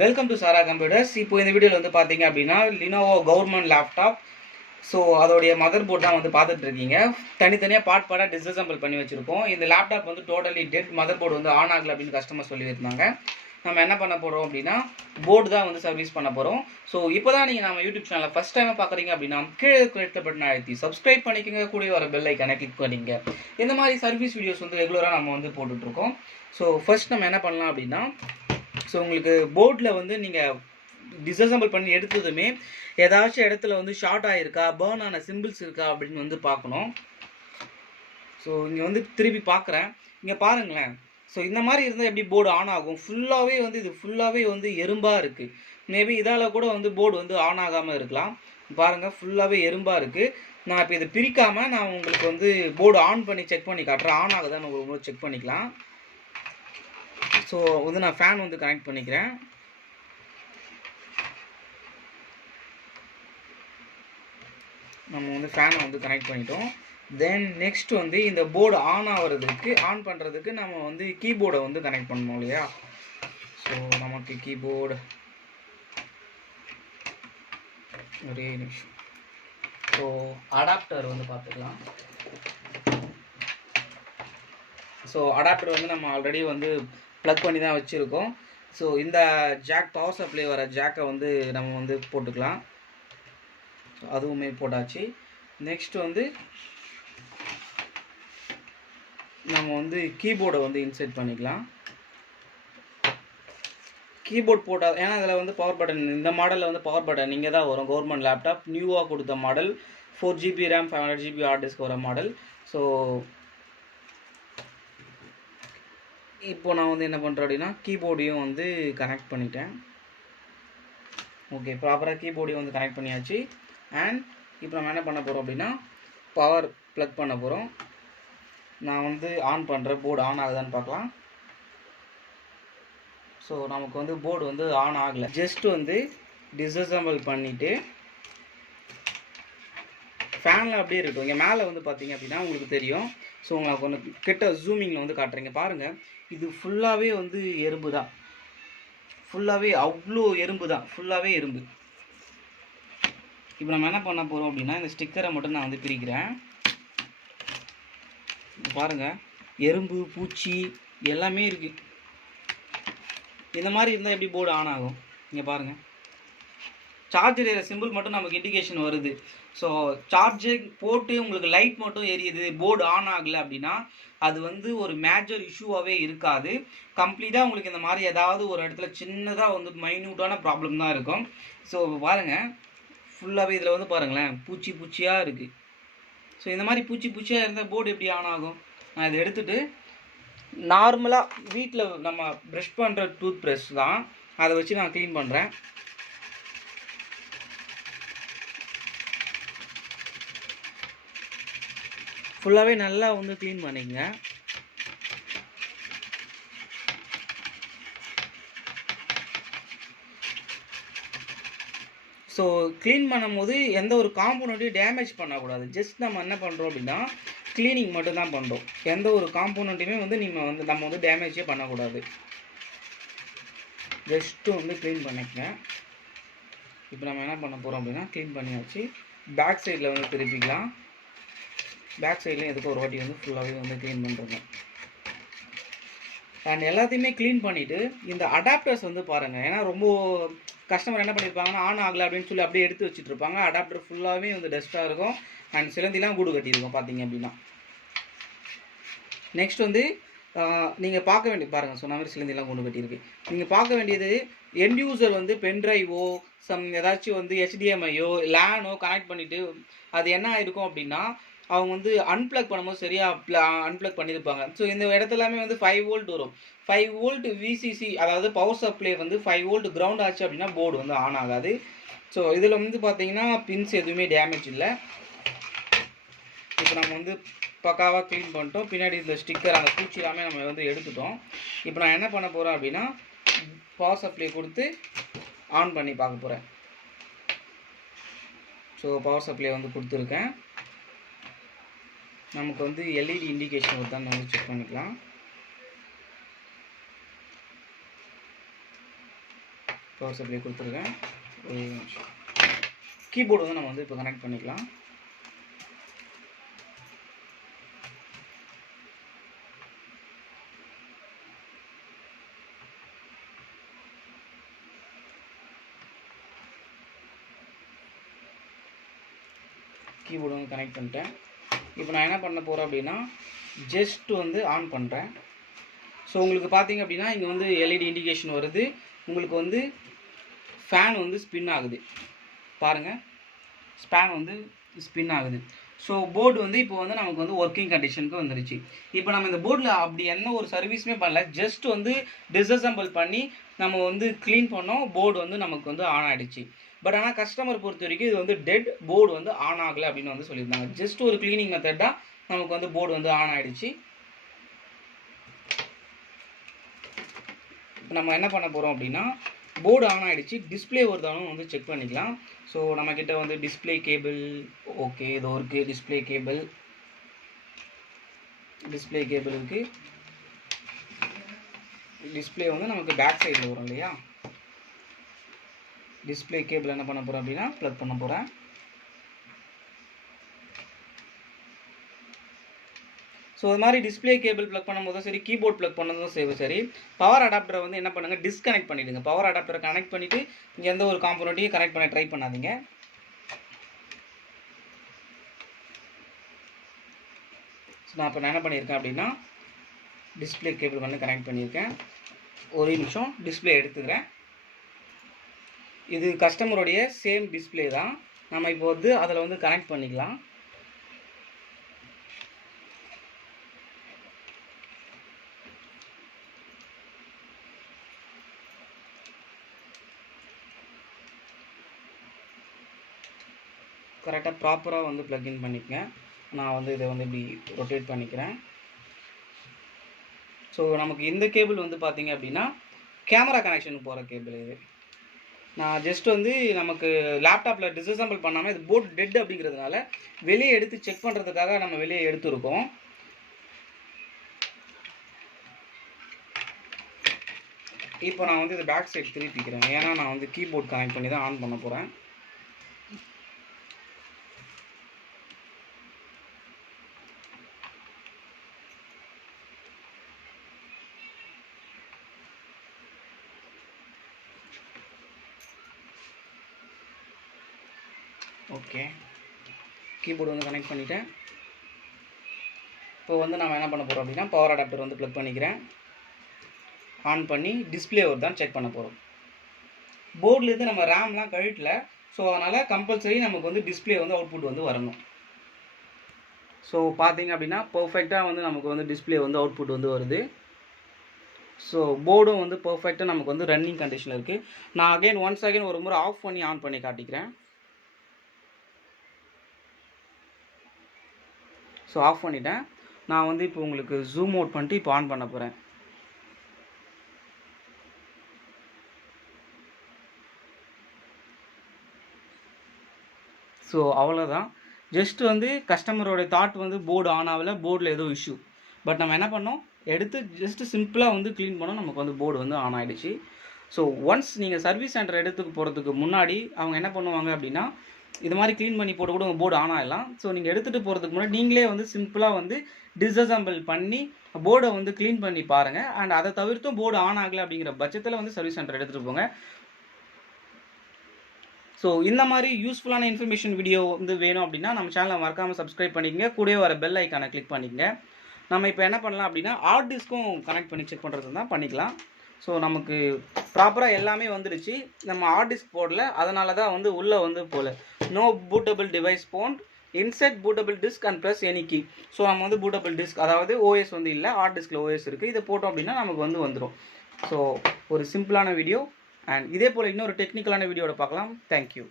Welcome to Sarah computers. இப்போ இந்த வீடியோவில் வந்து பார்த்தீங்க அப்படின்னா லினோவோ கவர்மெண்ட் லேப்டாப். ஸோ அதோடைய மதர் போர்ட் தான் வந்து பார்த்துட்டு இருக்கீங்க. தனித்தனியாக பார்ட்டாக டிஸ்அசம்பிள் பண்ணி வச்சுருக்கோம். இந்த லேப்டாப் வந்து டோட்டலி டெட், மதர் போர்டு வந்து ஆன் ஆகலை அப்படின்னு கஸ்டமர் சொல்லியிருந்தாங்க. நம்ம என்ன பண்ண போகிறோம் அப்படின்னா போர்டு தான் வந்து சர்வீஸ் பண்ண போகிறோம். ஸோ இப்போ தான் நீங்கள் நம்ம யூடியூப் சேனலில் ஃபஸ்ட் டைமாக பார்க்குறீங்க அப்படின்னா கீழே கிளிக் பட்டன் அழுத்தி சப்ஸ்கிரைப் பண்ணிக்கோங்க. கூடிய வர பெல் ஐக்கானை கிளிக் பண்ணிங்க. இந்த மாதிரி சர்வீஸ் வீடியோஸ் வந்து ரெகுலராக நம்ம வந்து போட்டுட்ருக்கோம். ஸோ ஃபர்ஸ்ட் நம்ம என்ன பண்ணலாம் அப்படின்னா, ஸோ உங்களுக்கு போர்டில் வந்து நீங்கள் டிஸ்அசம்பிள் பண்ணி எடுத்ததுமே ஏதாச்சும் இடத்துல வந்து ஷார்ட் ஆகிருக்கா, பேர்ன் ஆன சிம்பிள்ஸ் இருக்கா அப்படின்னு வந்து பார்க்கணும். ஸோ இங்கே வந்து திருப்பி பார்க்குறேன், இங்கே பாருங்களேன். ஸோ இந்த மாதிரி இருந்தால் எப்படி போர்டு ஆன் ஆகும்? ஃபுல்லாகவே வந்து இது ஃபுல்லாகவே வந்து எறும்பாக இருக்குது. மேபி இதால் கூட வந்து போர்டு வந்து ஆன் ஆகாமல் இருக்கலாம். பாருங்கள், ஃபுல்லாகவே எறும்பாக இருக்குது. நான் இப்போ இதை பிரிக்காமல் நான் உங்களுக்கு வந்து போர்டு ஆன் பண்ணி செக் பண்ணி காட்டுறேன். ஆன் ஆகுதான்னு ஒரு முறை செக் பண்ணிக்கலாம். ஸோ வந்து நான் ஃபேன் வந்து கனெக்ட் பண்ணிக்கிறேன். நம்ம வந்து ஃபேனை வந்து கனெக்ட் பண்ணிட்டோம். தென் நெக்ஸ்ட் வந்து இந்த போர்டு ஆன் ஆகிறதுக்கு, ஆன் பண்ணுறதுக்கு நம்ம வந்து கீபோர்டை வந்து கனெக்ட் பண்ணணும் இல்லையா? ஸோ நமக்கு கீபோர்டு ஒரே நிமிஷம். ஸோ அடாப்டர் வந்து பார்த்துக்கலாம். ஸோ அடாப்டர் வந்து நம்ம ஆல்ரெடி வந்து ப்ளக் பண்ணி தான் வச்சுருக்கோம். ஸோ இந்த ஜாக், பவர் சப்ளை வர ஜாக்கை வந்து நம்ம வந்து போட்டுக்கலாம். அதுவுமே போட்டாச்சு. நெக்ஸ்ட் வந்து நம்ம வந்து கீபோர்டை வந்து இன்செர்ட் பண்ணிக்கலாம். கீபோர்ட் போட்டால், ஏன்னா அதில் வந்து பவர் பட்டன், இந்த மாடலில் வந்து பவர் பட்டன் இங்கே தான் வரும். கவர்மெண்ட் லேப்டாப், நியூவாக கொடுத்த model, 4GB RAM 500GB hard disk வர மாடல். ஸோ இப்போ நான் வந்து என்ன பண்ணுறேன் அப்படின்னா கீபோர்டையும் வந்து கனெக்ட் பண்ணிட்டேன். ஓகே, ப்ராப்பராக கீபோர்டையும் வந்து கனெக்ட் பண்ணியாச்சு. அண்ட் இப்போ நம்ம என்ன பண்ண போகிறோம் அப்படின்னா பவர் ப்ளக் பண்ண போகிறோம். நான் வந்து ஆன் பண்ணுறேன், போர்டு ஆன் ஆகுதான்னு பார்க்கலாம். ஸோ நமக்கு வந்து போர்டு வந்து ஆன் ஆகலை. ஜஸ்ட் வந்து டிஸ்அசம்பிள் பண்ணிவிட்டு ஃபேனில் அப்படியே இருக்கும். இங்கே மேலே வந்து பார்த்தீங்க அப்படின்னா உங்களுக்கு தெரியும். ஸோ உங்களுக்கு ஒன்று கிட்ட ஜூமிங்கில் வந்து காட்டுறீங்க பாருங்கள். இது ஃபுல்லாகவே வந்து எறும்பு தான், ஃபுல்லாகவே அவ்வளோ எறும்பு தான், ஃபுல்லாகவே எறும்பு. இப்போ நம்ம என்ன பண்ண போகிறோம் அப்படின்னா இந்த ஸ்டிக்கரை மட்டும் நான் வந்து பிரிக்கிறேன். பாருங்கள், எறும்பு, பூச்சி எல்லாமே இருக்குது. இந்த மாதிரி இருந்தால் எப்படி போர்டு ஆன் ஆகும்? இங்கே பாருங்கள், சார்ஜர் ஏற சிம்பிள் மட்டும் நமக்கு இண்டிகேஷன் வருது. ஸோ சார்ஜர் போட்டு உங்களுக்கு லைட் மட்டும் எரியுது, போர்டு ஆன் ஆகலை அப்படின்னா அது வந்து ஒரு மேஜர் இஷ்யூவாகவே இருக்காது. கம்ப்ளீட்டாக உங்களுக்கு இந்த மாதிரி ஏதாவது ஒரு இடத்துல சின்னதாக வந்து மைன்யூட்டான ப்ராப்ளம் தான் இருக்கும். ஸோ பாருங்கள், ஃபுல்லாகவே இதில் வந்து பாருங்களேன் பூச்சி பூச்சியாக இருக்குது. ஸோ இந்த மாதிரி பூச்சி பூச்சியாக இருந்தால் போர்டு எப்படி ஆன் ஆகும்? நான் இதை எடுத்துகிட்டு நார்மலாக வீட்டில் நம்ம ப்ரஷ் பண்ணுற டூத் ப்ரஷ் தான், அதை வச்சு நான் க்ளீன் பண்ணுறேன். ஃபுல்லாகவே நல்லா வந்து க்ளீன் பண்ணிக்கங்க. ஸோ க்ளீன் பண்ணும்போது எந்த ஒரு காம்போனண்ட்டையும் டேமேஜ் பண்ணக்கூடாது. ஜஸ்ட் நம்ம என்ன பண்ணுறோம் அப்படின்னா க்ளீனிங் மட்டும்தான் பண்ணுறோம். எந்த ஒரு காம்போனண்ட்டையுமே வந்து நம்ம வந்து டேமேஜே பண்ணக்கூடாது. ஜஸ்ட்டு வந்து க்ளீன் பண்ணிக்கங்க. இப்போ நம்ம என்ன பண்ண போகிறோம் அப்படின்னா க்ளீன் பண்ணியாச்சு. பேக் சைடில் வந்து திருப்பிக்கலாம். பேக் சைட்லேயும் எதுக்கு ஒரு வாட்டி வந்து ஃபுல்லாகவே வந்து க்ளீன் பண்ணுறோங்க. அண்ட் எல்லாத்தையுமே க்ளீன் பண்ணிவிட்டு இந்த அடாப்டர்ஸ் வந்து பாருங்கள். ஏன்னா ரொம்ப கஸ்டமர் என்ன பண்ணியிருப்பாங்கன்னா ஆன் ஆகலை அப்படின்னு சொல்லி அப்படியே எடுத்து வச்சுட்டு இருப்பாங்க. அடாப்டர் ஃபுல்லாகவே வந்து டஸ்ட்டாக இருக்கும். அண்ட் சிலந்திலாம் கூடு கட்டியிருக்கும் பார்த்தீங்க அப்படின்னா. நெக்ஸ்ட் வந்து நீங்கள் பார்க்க வேண்டிய பாருங்கள், சொன்ன மாதிரி சிலந்திலாம் கூடு கட்டியிருக்கு. நீங்கள் பார்க்க வேண்டியது எண்ட் யூசர் வந்து பென்ட்ரைவோ ஏதாச்சும் வந்து HDMIயோ லேனோ கனெக்ட் பண்ணிவிட்டு அது என்ன ஆயிருக்கும் அப்படின்னா அவங்க வந்து அன்பிளக் பண்ணும்போது சரியாக அன்பிளக் பண்ணியிருப்பாங்க. ஸோ இந்த இடத்துலாமே வந்து 5 வோல்ட் வரும். 5 வோல்ட் VCC, அதாவது பவர் சப்ளை வந்து 5 வோல்ட் கிரவுண்ட் ஆச்சு அப்படின்னா போர்டு வந்து ஆன் ஆகாது. ஸோ இதில் வந்து பார்த்தீங்கன்னா பின்ஸ் எதுவுமே டேமேஜ் இல்லை. இப்போ நம்ம வந்து பக்காவாக க்ளீன் பண்ணிட்டோம். பின்னாடி இந்த ஸ்டிக்கர், அந்த பூச்சி எல்லாமே நம்ம வந்து எடுத்துட்டோம். இப்போ நான் என்ன பண்ண போகிறேன் அப்படின்னா பவர் சப்ளை கொடுத்து ஆன் பண்ணி பார்க்க போகிறேன். ஸோ பவர் சப்ளை வந்து கொடுத்துருக்கேன். நமக்கு வந்து LED இண்டிகேஷன் வருதான்னு வந்து செக் பண்ணிக்கலாம். பவர் சப்ளை கொடுத்துருக்கேன். கீபோர்டு வந்து நம்ம வந்து இப்போ கனெக்ட் பண்ணிக்கலாம். கீபோர்டு வந்து கனெக்ட் பண்ணிட்டேன். இப்போ நான் என்ன பண்ண போகிறேன் அப்படின்னா ஜஸ்ட் வந்து ஆன் பண்ணுறேன். ஸோ உங்களுக்கு பார்த்தீங்க அப்படின்னா இங்கே வந்து எல்இடி இண்டிகேஷன் வருது. உங்களுக்கு வந்து ஃபேன் வந்து ஸ்பின் ஆகுது பாருங்கள், ஸ்பேன் வந்து ஸ்பின் ஆகுது. ஸோ போர்டு வந்து இப்போ வந்து நமக்கு வந்து ஒர்க்கிங் கண்டிஷனுக்கு வந்துருச்சு. இப்போ நம்ம இந்த போர்டில் அப்படி என்ன ஒரு சர்வீஸுமே பண்ணல, ஜஸ்ட் வந்து டிஸ்அசம்பிள் பண்ணி நம்ம வந்து க்ளீன் பண்ணோம், போர்டு வந்து நமக்கு வந்து ஆன் ஆகிடுச்சு. பட் ஆனால் கஸ்டமர் பொறுத்த வரைக்கும் இது வந்து டெட், போர்டு வந்து ஆன் ஆகலை அப்படின்னு வந்து சொல்லியிருந்தாங்க. ஜஸ்ட் ஒரு க்ளீனிங் மெத்தட் தான் நமக்கு வந்து போர்டு வந்து ஆன் ஆகிடுச்சு. நம்ம என்ன பண்ண போகிறோம் அப்படின்னா போர்டு ஆன் ஆகிடுச்சு, டிஸ்பிளே வருதாலும் வந்து செக் பண்ணிக்கலாம். ஸோ நம்மக்கிட்ட வந்து டிஸ்பிளே கேபிள் ஓகே இது இருக்குது, டிஸ்பிளே கேபிள் இருக்குது. டிஸ்பிளே வந்து நமக்கு பேக் சைடில் வரும் இல்லையா, டிஸ்பிளே கேபிள் என்ன பண்ண போகிறேன் அப்படின்னா ப்ளக் பண்ண போகிறேன். ஸோ இது மாதிரி டிஸ்பிளே கேபிள் ப்ளக் பண்ணும்போதும் சரி, கீபோர்ட் ப்ளக் பண்ணதும் சரி, பவர் அடாப்டரை வந்து என்ன பண்ணுங்கள், டிஸ்கனெக்ட் பண்ணிவிடுங்க. பவர் அடாப்டரை கனெக்ட் பண்ணிவிட்டு இங்கே எந்த ஒரு காம்போனண்ட்டையும் கனெக்ட் பண்ண ட்ரை பண்ணாதீங்க. ஸோ நான் இப்போ என்ன பண்ணியிருக்கேன் அப்படின்னா டிஸ்பிளே கேபிள் வந்து கனெக்ட் பண்ணியிருக்கேன். ஒரு நிமிஷம் டிஸ்பிளே எடுத்துக்கிறேன். இது கஸ்டமருடைய சேம் டிஸ்பிளே தான். நம்ம இப்போ வந்து அதில் வந்து கனெக்ட் பண்ணிக்கலாம். கரெக்டாக ப்ராப்பராக வந்து ப்ளக்இன் பண்ணிக்கங்க. நான் வந்து இதை வந்து இப்படி ரொட்டேட் பண்ணிக்கிறேன். ஸோ நமக்கு இந்த கேபிள் வந்து பார்த்திங்க அப்படின்னா கேமரா கனெக்ஷனுக்கு போகிற கேபிள் இது. நான் ஜஸ்ட் வந்து நமக்கு லேப்டாப்பில் டிஸ்அசம்பிள் பண்ணாமல் இது போர்ட் டெட் அப்படிங்கிறதுனால வெளியே எடுத்து செக் பண்ணுறதுக்காக நம்ம வெளியே எடுத்துருக்கோம். இப்போ நான் வந்து இது பேக் சைடு திருப்பிக்கிறேன், ஏன்னா நான் வந்து கீபோர்ட் கனெக்ட் பண்ணி தான் ஆன் பண்ண போகிறேன். ஓகே, கீபோர்டு வந்து கனெக்ட் பண்ணிவிட்டேன். இப்போ வந்து நம்ம என்ன பண்ண போகிறோம் அப்படின்னா பவர் அடாப்டர் வந்து ப்ளக் பண்ணிக்கிறேன். ஆன் பண்ணி டிஸ்பிளே வருதான்னு செக் பண்ண போகிறோம். போர்ட்லேருந்து நம்ம ரேம்லாம் கழட்டல, ஸோ அதனால் கம்பல்சரி நமக்கு வந்து டிஸ்பிளே வந்து அவுட்புட் வந்து வரணும். ஸோ பார்த்தீங்க அப்படின்னா பர்ஃபெக்டாக வந்து நமக்கு வந்து டிஸ்பிளே வந்து அவுட்புட் வந்து வருது. ஸோ போர்டும் வந்து பர்ஃபெக்டாக நமக்கு வந்து ரன்னிங் கண்டிஷனில் இருக்குது. நான் ஒன்ஸ் அகைன் ஒரு முறை ஆஃப் பண்ணி ஆன் பண்ணி காட்டிக்கிறேன். ஸோ ஆஃப் பண்ணிட்டேன். நான் வந்து இப்போ உங்களுக்கு ஜூம் அவுட் பண்ணிட்டு இப்போ ஆன் பண்ண போகிறேன். ஸோ அவ்வளோதான். ஜஸ்ட் வந்து கஸ்டமரோட தாட் வந்து போர்டு ஆன் ஆகலை, போர்டில் ஏதோ இஷ்யூ. பட் நம்ம என்ன பண்ணோம், எடுத்து ஜஸ்ட்டு சிம்பிளாக வந்து க்ளீன் பண்ணோம், நமக்கு வந்து போர்டு வந்து ஆன் ஆகிடுச்சு. ஸோ ஒன்ஸ் நீங்கள் சர்வீஸ் சென்டர் எடுத்துக்கு போகிறதுக்கு முன்னாடி அவங்க என்ன பண்ணுவாங்க அப்படின்னா இது மாதிரி க்ளீன் பண்ணி போட்டு கூட உங்கள் போர்டு ஆன் ஆகிடலாம். ஸோ நீங்கள் எடுத்துகிட்டு போகிறதுக்கு முன்னாடி நீங்களே வந்து சிம்பிளாக வந்து டிஸ்அசம்பிள் பண்ணி போர்டை வந்து க்ளீன் பண்ணி பாருங்கள். அண்ட் அதை தவிர்த்தும் போர்டு ஆன் ஆகலை அப்படிங்கிற பட்சத்தில் வந்து சர்வீஸ் சென்டர் எடுத்துகிட்டு போங்க. ஸோ இந்த மாதிரி யூஸ்ஃபுல்லான இன்ஃபர்மேஷன் வீடியோ வந்து வேணும் அப்படின்னா நம்ம சேனலை மறக்காமல் சப்ஸ்கிரைப் பண்ணிக்கங்க, கூடவே வர பெல் ஐக்கானை கிளிக் பண்ணிக்கங்க. நம்ம இப்போ என்ன பண்ணலாம் அப்படின்னா ஹார்ட் டிஸ்க்கும் கனெக்ட் பண்ணி செக் பண்ணுறது தான் பண்ணிக்கலாம். ஸோ நமக்கு ப்ராப்பராக எல்லாமே வந்துடுச்சு. நம்ம ஹார்ட் டிஸ்க் போடல, அதனால தான் வந்து உள்ளே வந்து போகல. No bootable device found, insert bootable disk and press any key. So நம்ம வந்து பூட்டபிள் டிஸ்க், அதாவது ஓஎஸ் வந்து இல்லை, ஹார்ட் டிஸ்கில் ஓஎஸ் இருக்குது. இதை போட்டோம் அப்படின்னா நமக்கு வந்து வந்துடும். ஸோ ஒரு சிம்பிளான வீடியோ. அண்ட் இதே போல் இன்னொரு டெக்னிக்கலான வீடியோட பார்க்கலாம். தேங்க்யூ.